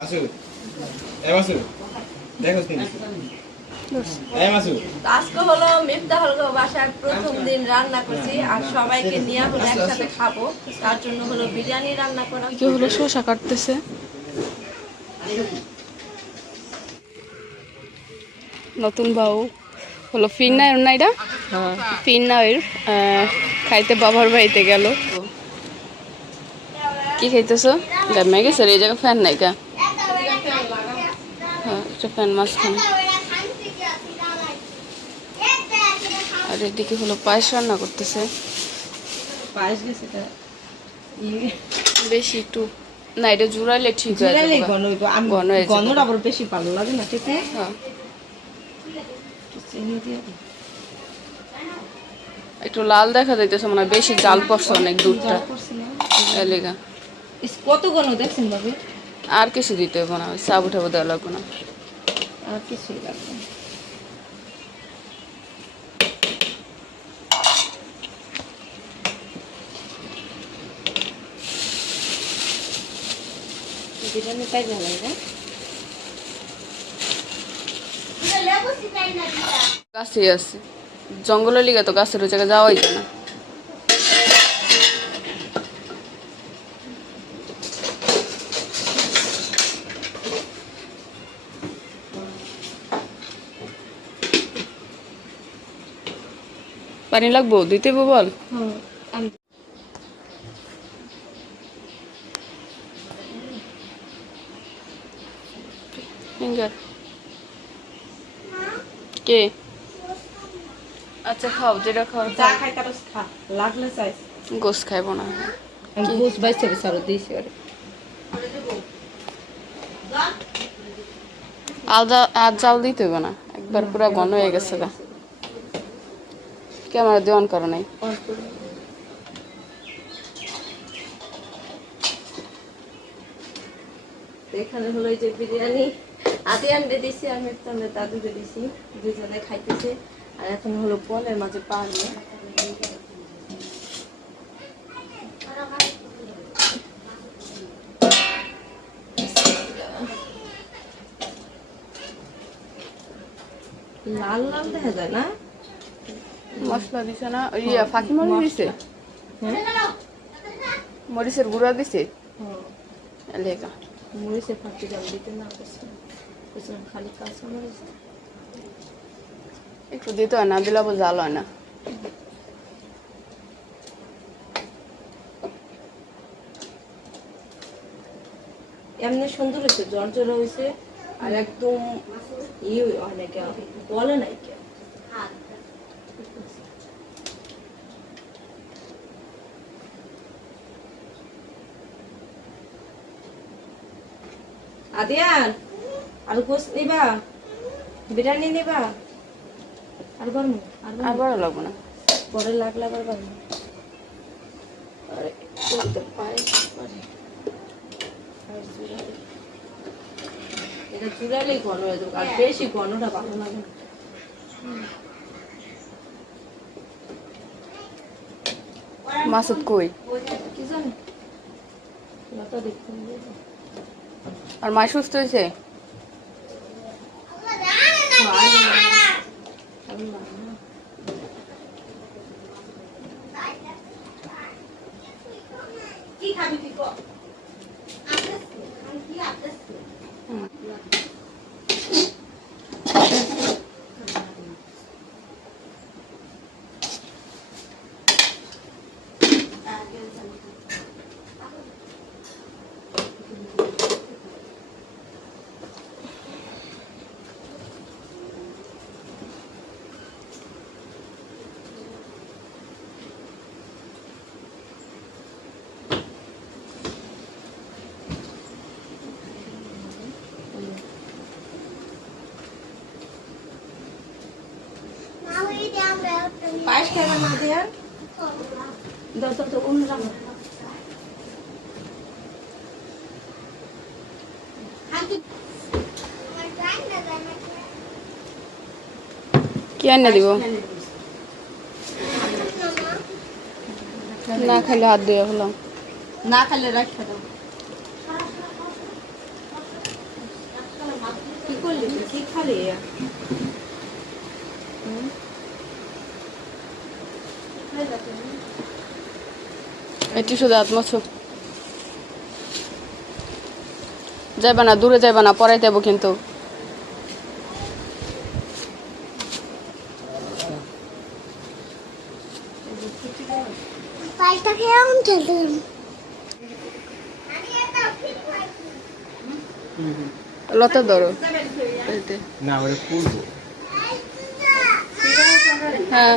আসু এ মাসু দেখো তুমি। এ মাসু। তো আজকে হলো মিফতাহুল বাসার প্রথম দিন রান্না করছি আর সবাইকে নিয়ে হলো একসাথে খাব। তার জন্য হলো বিরিয়ানি রান্না করা কি হলো শসা কাটতেছে। নতুন বউ। হলো ফিরনায়ের না এটা ফিরনায়ের খাইতে বাবার বাড়িতে গেল। কি খাইতেছো? গামে গেছে রে এই জায়গা ফ্যান নাই কা? মাঝখানে আর এদিকে হলো পায়েস রান্না করতেছে। পায়েস গেছে বেশি একটু না এটা জুড়াইলে ঠিক হয়ে যাবে। ঘন হইব। ঘন হয়ে। আবার বেশি ভালো লাগে না ঠিক আছে? হ্যাঁ। একটু লাল দেখা যাইতেছে মানে বেশি জাল পড়ছে অনেক দুধটা করছি এলেগা কত ঘন দেখছেন ভাবি আর কিছু দিতে হবে না সাবু ঠাবু দেওয়া লাগবে না। আর কিছুই লাগবে না। বিরিয়ানি পাই ভালো লাগে। গাছে আছে। জঙ্গলের লিগে তো গাছের ওই জায়গায় যাওয়াই যায় না। পানি লাগবো? দিতে বল। হ্যাঁ ফিঙ্গার কে? আচ্ছা খাও যেটা খাও। যা খাই কারও খা লাগলে চাই। গোস খাইবো না। বুঝ বাইছে বেচারো দিয়েছি ওরে। আলাদা আর জাল দিতে হবে না। একবার পুরো ঘন হয়ে গেছে গা। ক্যামেরা দিয়ে করো নাই। এখানে হলো এই যে বিরিয়ানি। আদি আনবে দিছি, আমি একটু আমাদের দাদুকে দিছি। দুজনে খাইতেছে। আর এখন হলো পলের মাঝে পা নিয়ে। লাল লাল দেখা যায় না? মশলা দিছে না ইয়া ফাঁকি মরিচ দিছে? হ্যাঁ মরিচের গুঁড়া দিছে? লেখা মরিচের ফাঁকি জল দিতে না খালি কাঁচা মরিচ। একটু দিতে হয় না দিলে আবার জাল হয় না। এমনি সুন্দর হয়েছে জ্বর হয়েছে আর একদম ই হয় না বলে নাই কেন আদিয়ান আর গোস নিবা বিরিয়ানি নিবা আর গরম আর আর গরম ভালো লাগবে না। পরে লাগলে আবার গরম আরে করতে পারে পারে। আর জুড়ালে এটা জুড়ালেই ঘন হয়ে যাবে আর বেশি ঘনটা ভালো লাগে মাসুদ কই? কি জানি? লতা দেখুন আর মা সুস্থ হয়েছে? কি খাবি কি কর পায়েস খাবে না দেয়ার দাও দাও দাও অন্য রাখো কি আনে দিব না খাইলে হাত দিয়ে হলাম না খালে রাখা দাও করলি তুই? কি খালি এটি শুধু আত্মছ যাইবা না দূরে যাইবা না পড়াইতে যাব কিন্তু। লতা ধরো। না ওরে হ্যাঁ।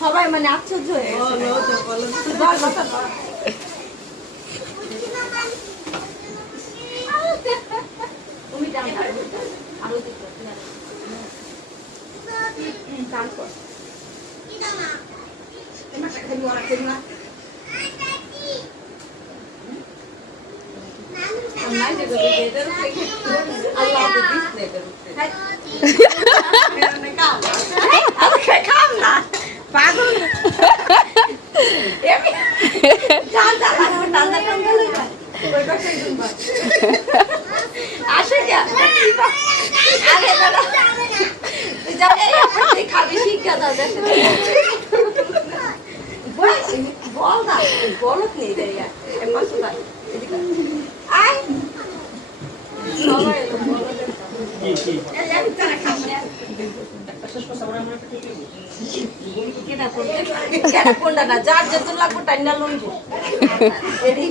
সবাই মানে আশ্চর্য হয়ে আল্লাহ দিস নে কাম না পাগল এমনি জান জান টান টান টান ওই কথা শুনবা আসে কে আরে দাদা তুই যা এই আপনি খাবি শিক্ষা দাদা বল বল না বলত নেই রে এমন সবাই এদিকে আয় সবাই বলত কি কি এই আমি তারা খাব কেডা কোন কেডা কোনটা না যার যত লাগবে টাইনা লইবো এটাই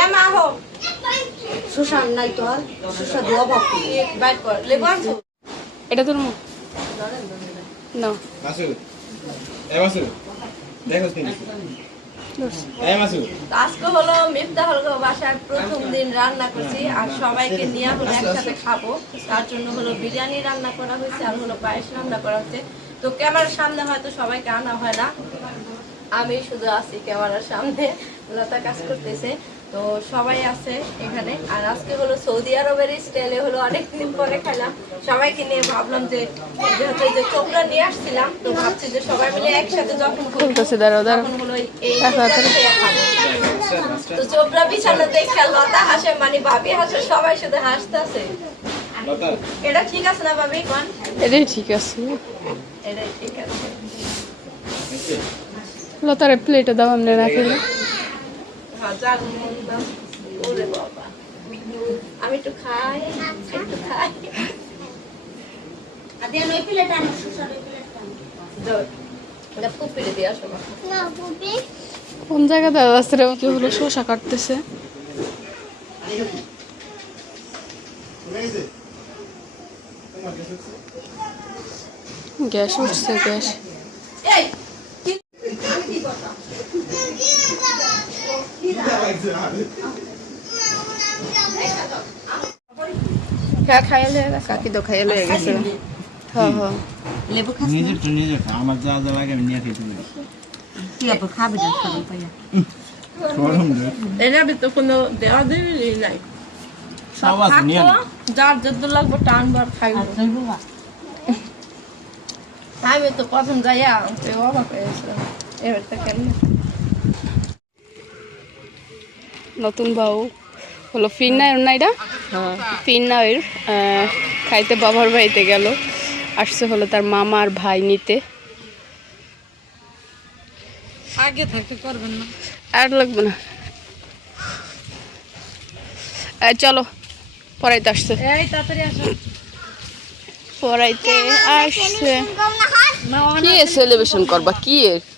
এ মা হো। সুশান নাই তোর সুশা দোয়া বাপু বাইট কর লেবু এটা তোর মুখ। না। এ দেখো তুমি। আজকে হলো মিফতাহুল বাসায় প্রথম দিন রান্না করছি আর সবাইকে নিয়ে হলো একসাথে খাব। তার জন্য হলো বিরিয়ানি রান্না করা হয়েছে আর হলো পায়েস রান্না করা হচ্ছে। তো ক্যামেরার সামনে হয়তো সবাইকে আনা হয় না। আমি শুধু আছি ক্যামেরার সামনে লতা কাজ করতেছে। তো সবাই আছে এখানে। আর আজকে হলো সৌদি আরবের স্টাইলে হলো অনেকদিন পরে খেলাম সবাইকে নিয়ে ভাবলাম যে যেহেতু যে চোপড়া নিয়ে আসছিলাম তো ভাবছি যে সবাই মিলে একসাথে যখন খুলতেছে তখন হলো এই তো চোপড়া বিছানা দেখে লতা হাসে মানে ভাবি হাসে সবাই শুধু হাসতেছে। এটা ঠিক আছে না ভাবি? কোন? এটাই ঠিক আছে। এটাই ঠিক আছে? লতারে প্লেটে দাও এমনি না খেলে। হাজার দাম। ওরে বাবা আমি একটু খাই একটু খাই। দিয়ে আসো। না বুবি কোন জায়গাতে রাস্তাটা কেউ হলো শসা কাটতেছে। গ্যাস উঠছে গ্যাস এই কি- আমি কি করতাম? কাকি তো খাইয়ে লয়ে গেছে হ্যাঁ হ্যাঁ লেবু খাস নিজের তো নিজের আমার যা যা লাগে আমি নিয়ে খেতে পারি কি আপু খাবি না খাবি পাইয়া? গরম রে। এর ভিতরে কোনো দেওয়া দেবি নাই। সব আছে নিয়ে যার যত লাগবে টান বার খাইব। আমি তো প্রথম যাইয়া ওকে অবাক হয়েছিলাম এবার তো নতুন বউ। হলো ফিরনা এর না এটা ফিরনা এর খাইতে বাবার বাড়িতে গেল। আসছে হলো তার মামা আর ভাই নিতে। আগে থাকতে করবেন না। আর লাগবে না। এই চলো পড়াইতে আসছে। এই তাড়াতাড়ি আসো। পড়াইতে আসছে। কি সেলিব্রেশন করবা? কি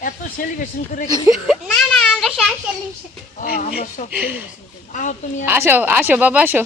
এত সেলিব্রেশন করে কি না না আমরা সব সেলিব্রেশন আমরা সব সেলিব্রেশন করি আহ তুমি আসো আসো বাবা আসো।